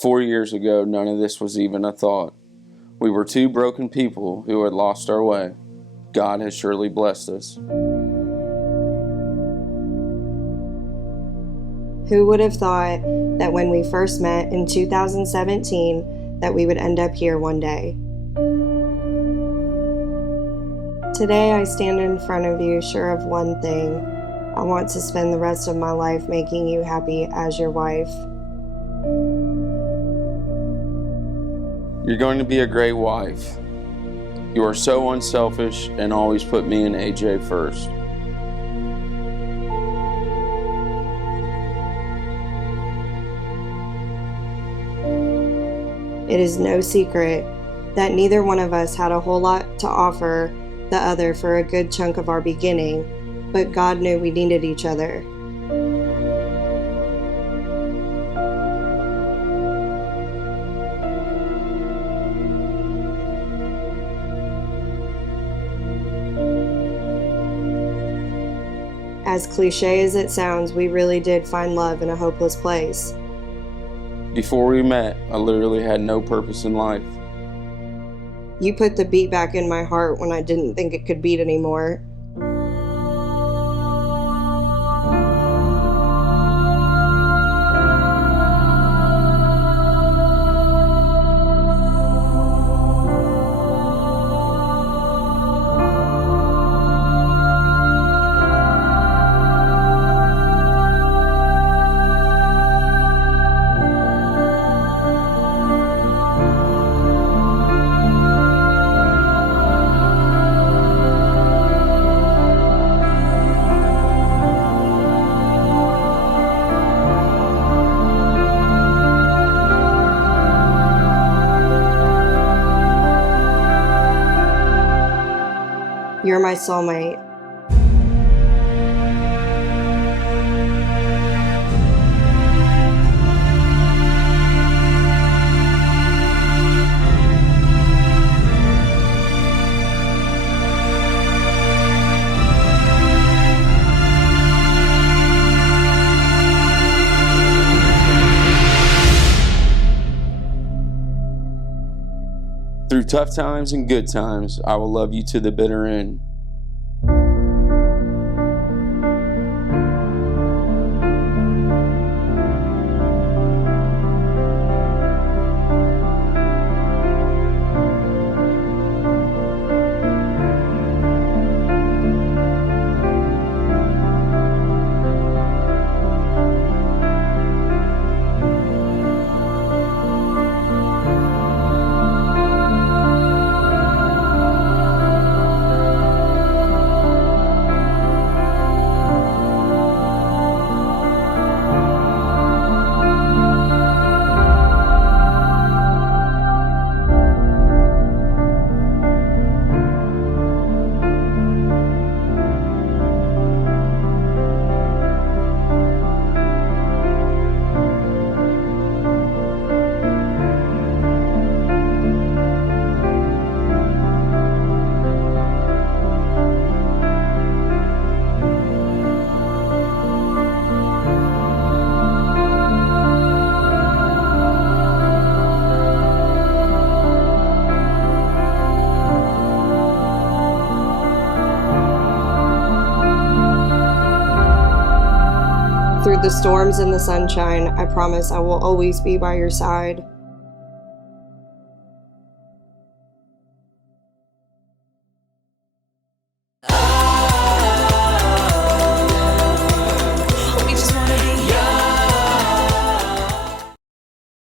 4 years ago, none of this was even a thought. We were two broken people who had lost our way. God has surely blessed us. Who would have thought that when we first met in 2017 that we would end up here one day? Today I stand in front of you sure of one thing. I want to spend the rest of my life making you happy as your wife. You're going to be a great wife. You are so unselfish and always put me and AJ first. It is no secret that neither one of us had a whole lot to offer the other for a good chunk of our beginning, but God knew we needed each other. As cliche as it sounds, we really did find love in a hopeless place. Before we met, I literally had no purpose in life. You put the beat back in my heart when I didn't think it could beat anymore. You're my soulmate. Through tough times and good times, I will love you to the bitter end. Through the storms and the sunshine, I promise I will always be by your side.